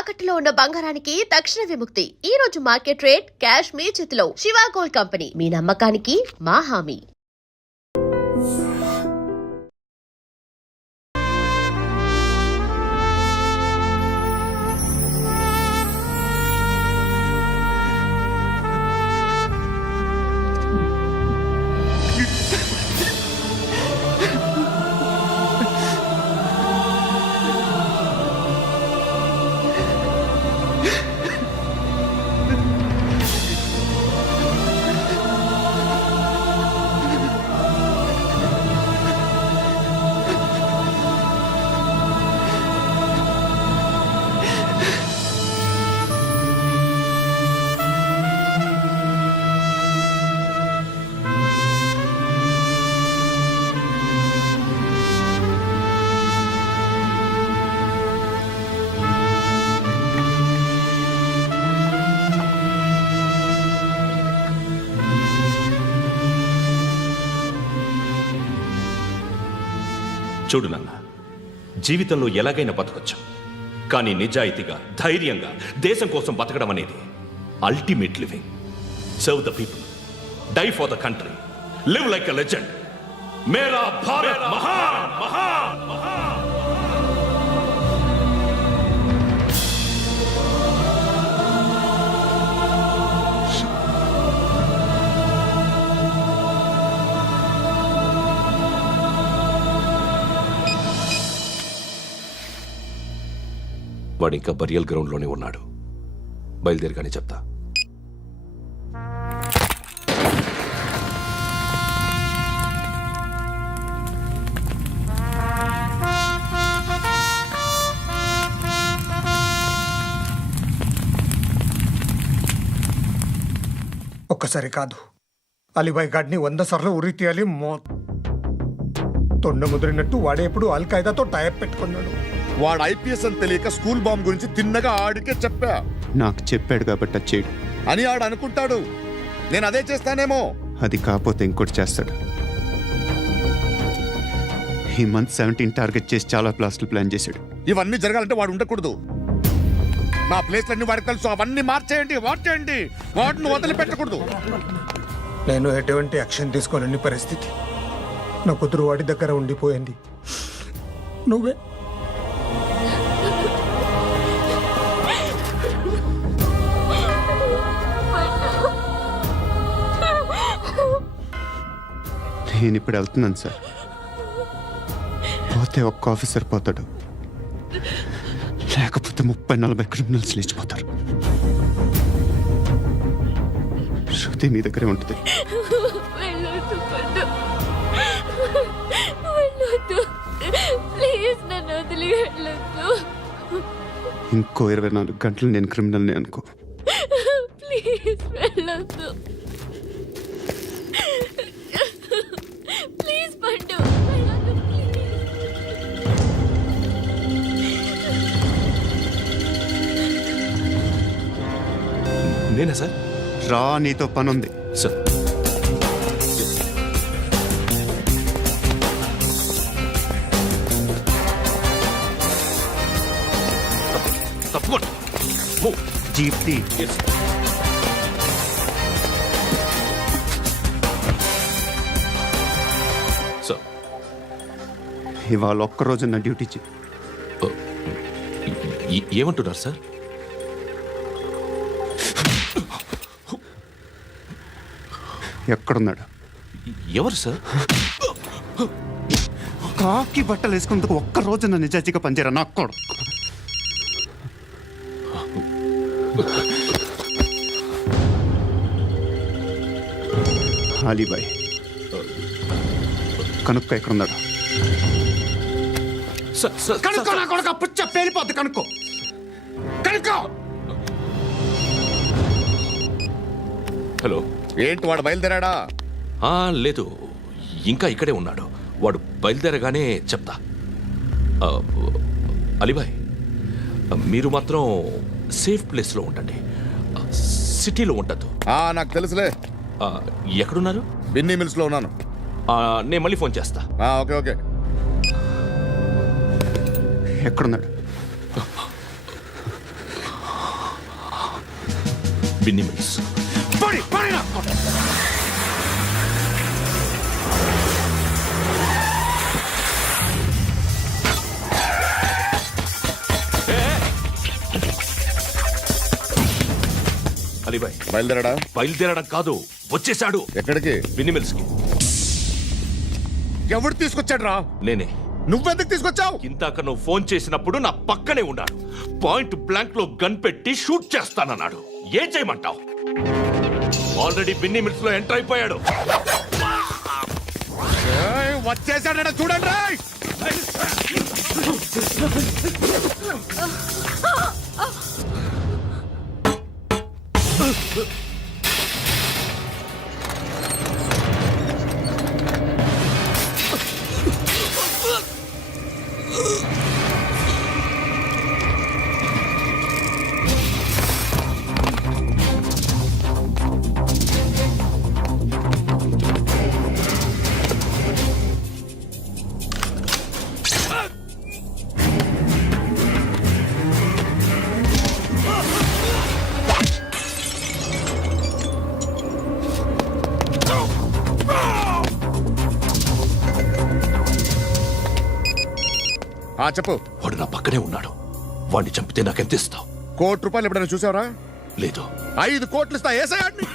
తాకట్టులో ఉన్న బంగారానికి తక్షణ విముక్తి. ఈ రోజు మార్కెట్ రేట్ క్యాష్ మీ చేతిలో. శివ గోల్డ్ కంపెనీ, మీ నమ్మకానికి మా హామీ. చూడు నాన్న, జీవితంలో ఎలాగైనా బతకొచ్చు, కానీ నిజాయితీగా ధైర్యంగా దేశం కోసం బతకడం అనేది ultimate living. Serve the people, die for the country, live like a legend. మేరా భారత్ మహాన్ మహాన్ మహాన్. వాడు ఇంకా బరియల్ గ్రౌండ్లోనే ఉన్నాడు. బయలుదేరగానే చెప్తా. ఒక్కసారి కాదు, అలీబాయ్ గాడిని 100 సార్లు ఉరి తీయాలి. తొండ ముదిరినట్టు వాడే ఎప్పుడు అల్ ఖైదాతో టైప్ పెట్టుకున్నాడు. వాడు ఐపీఎస్ అని తెలియక స్కూల్ బాంబ్ గురించి తిన్నగా ఆడికే చెప్పా. నాకు చెప్పాడు కాబట్టి అది చేయడు అని ఆడు అనుకుంటాడు. నేను అదే చేస్తానేమో. అది కాకపోతే ఇంకోటి చేస్తాడు. ఈ మంత్ 17 టార్గెట్ చేసి చాలా ప్లాస్ట్లు ప్లాన్ చేశాడు. ఇవన్నీ జరగాలంటే వాడు ఉండకూడదు. నా ప్లేస్లన్నీ వాడికి తెలుసు. అవన్నీ మార్చేయండి, వార్చేయండి. వాటిని వదిలిపెట్టకూడదు. నేను ఎటువంటి యాక్షన్ తీసుకోలేని పరిస్థితి. నా కూతురు వాడి దగ్గర ఉండిపోయింది. నువ్వే నేను ఇప్పుడు వెళ్తున్నాను సార్. పోతే ఒక్క ఆఫీసర్ పోతాడు, లేకపోతే 30-40 క్రిమినల్స్ లేచిపోతారు. శృతి మీ దగ్గరే ఉంటుంది. ఇంకో 24 గంటలు నేను క్రిమినల్ని అనుకో. ప్లీజ్ వెళ్ళొద్దు. ప్లీజ్ పండు, వెళ్ళొద్దు ప్లీజ్. నేనా సార్? రా, నీతో పని ఉంది సార్. తప్పకుండా. జీప్తి సార్. ఇవాళ ఒక్కరోజు నా డ్యూటీ చేయి. ఏమంటున్నారు సార్? ఎక్కడున్నాడు? ఎవరు సార్? కాకి బట్టలు వేసుకున్నందుకు ఒక్కరోజు నా నిజాయితీగా పనిచేయరా నాకు కూడా. అలీబాయ్ కనుక్కో, ఎక్కడున్నాడు? కనుక్కో, నా కొడుకు పుచ్చ పేలిపోద్ది. కనుక్కో కనుక్కో. హలో. ఏంటి వాడు బయలుదేరాడా? లేదు, ఇంకా ఇక్కడే ఉన్నాడు. వాడు బయలుదేరగానే చెప్తా. అలీబాయ్, మీరు మాత్రం సేఫ్ ప్లేస్లో ఉండండి, సిటీలో ఉండద్దు. నాకు తెలుసులే. ఎక్కడున్నారు? బిన్నీ మిల్స్లో ఉన్నాను. నేను మళ్ళీ ఫోన్ చేస్తా. Okay okay. ఎక్కడున్నాడు? బిన్నీ మిల్స్. పడి పడి నా కొడుకు. అలీబాయ్ బయలుదేరాడా? బయలుదేరడం కాదు, వచ్చేశాడు ఎక్కడికి? బిన్నీ మిల్స్ కి. ఎవడు తీసుకొచ్చాడు రా? నేనే. నువ్వెందుకు తీసుకొచ్చావు? ఇందాక నువ్వు ఫోన్ చేసినప్పుడు నా పక్కనే ఉన్నాడు. పాయింట్ బ్లాంక్ లో గన్ పెట్టి షూట్ చేస్తానన్నాడు. ఏం చేయమంటావు? ఆల్రెడీ బిన్నీ మిల్స్ లో ఎంటర్ అయిపోయాడు. వచ్చేసాడ చూడండి రా. చెప్పు. వాడు నా పక్కనే ఉన్నాడు. వాడిని చంపితే నాకెంత ఇస్తావు? ₹1,00,00,000 ఎప్పుడైనా చూసావరా? లేదు. 5 కోట్లు ఇస్తా. ఏసయాడిని.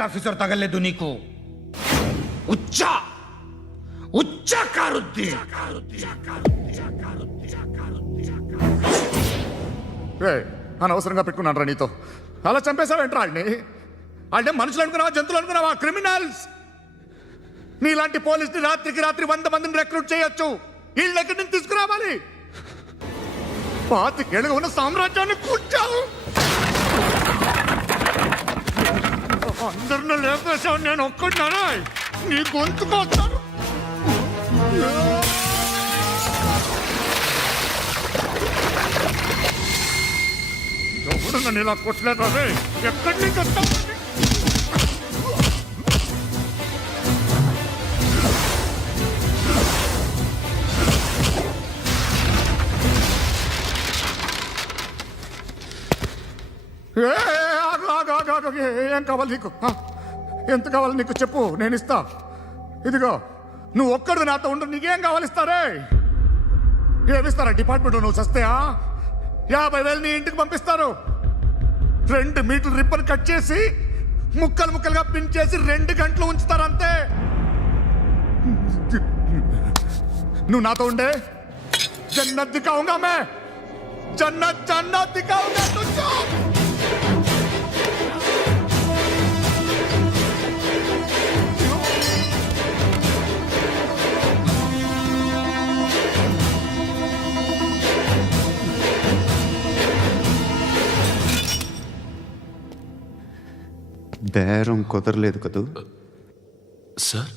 కరెక్ట్ ఆఫీసర్ తగలేదు నీకు. ఉచ్చ కారుద్ది. అనవసరంగా పెట్టుకున్నాను రా నీతో. అలా చంపేశావేంట్రా ఆయన్ని? అంటే మనుషులు అనుకున్నావా, జంతువులు అనుకున్నావా? క్రిమినల్స్. నీలాంటి పోలీసుని రాత్రికి రాత్రి 100 మందిని రిక్రూట్ చేయొచ్చు. వీళ్ళ దగ్గర నుంచి తీసుకురావాలి. 25 ఏళ్ళుగా ఉన్న సామ్రాజ్యాన్ని కూర్చావు. అందరిని లేపేశావు, నేను ఒక్కడినారా? నీ గొంతుకొస్తాను. ఎవడు నన్ను ఇలా కొట్టలేదు రే? ఎక్కడి నుంచి వస్తావు? ఏం కావాలి నీకు? ఎంత కావాలి నీకు చెప్పు, నేను ఇస్తా. ఇదిగో నువ్వు ఒక్కడు నాతో ఉండు. నీకేం కావాలి ఇస్తారే? ఏమిస్తారా డిపార్ట్మెంట్? నువ్వు చస్తేయా 50,000 నీ ఇంటికి పంపిస్తారు. 2 మీటర్లు రిబ్బన్ కట్ చేసి ముక్కలు ముక్కలుగా పిన్ చేసి 2 గంటలు ఉంచుతారు అంతే. నువ్వు నాతో ఉండే జన్నత్ దిఖాऊंगा मैं, జన్నత్ జన్నత్ దిఖాऊंगा तुझको. బేరం కుదరలేదు కదూ. సార్,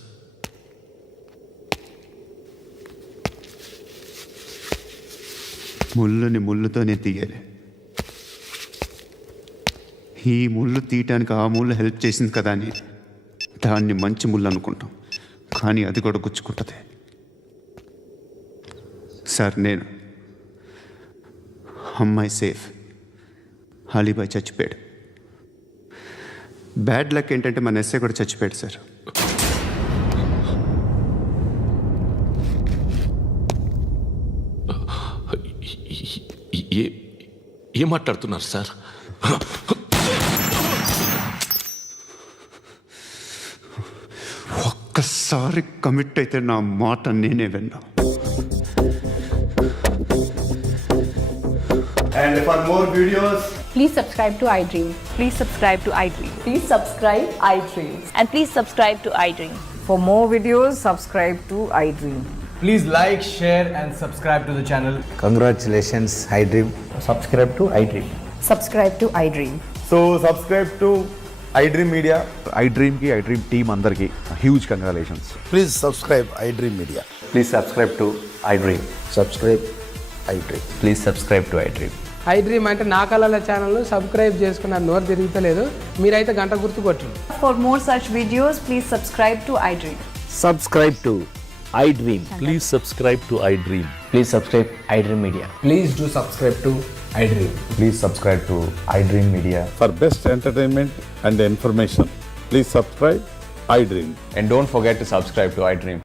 ముళ్ళుని ముళ్ళుతోనే తీయాలి. ఈ ముళ్ళు తీయటానికి ఆ ముళ్ళు హెల్ప్ చేసింది కదా అని దాన్ని మంచి ముళ్ళు అనుకుంటాం, కానీ అది కూడా గుచ్చుకుంటుంది. సార్, నేను అమ్మాయి సేఫ్, అలీబాయ్ చచ్చిపోయాడు. బ్యాడ్ లక్ ఏంటంటే మన ఎస్ఐ కూడా చచ్చిపోయాడు సార్. ఏం మాట్లాడుతున్నారు సార్? ఒక్కసారి కమిట్ అయితే నా మాట నేనే విన్నా. And for more videos, please subscribe to iDream. Please subscribe to iDream. Please subscribe iDream. And please subscribe to iDream. For more videos, subscribe to iDream. please like, share and subscribe to the channel. Congratulations, iDream. Subscribe to iDream. Subscribe to iDream. So subscribe to iDream Media. iDream ki iDream team andarki huge congratulations. Please subscribe iDream Media. Please subscribe to iDream. Subscribe iDream. Please subscribe to iDream. iDream అంటే నా కళల channel subscribe చేసుకున్న నోరు తిరుగుతలేదు. మీరైతే గంట గుర్తు కొట్టండి. For more such videos, please subscribe to iDream. Subscribe to iDream. Please subscribe to iDream. Please subscribe iDream Media. Please do subscribe to iDream. Please subscribe to iDream Media. For best entertainment and information, please subscribe iDream. And don't forget to subscribe to iDream.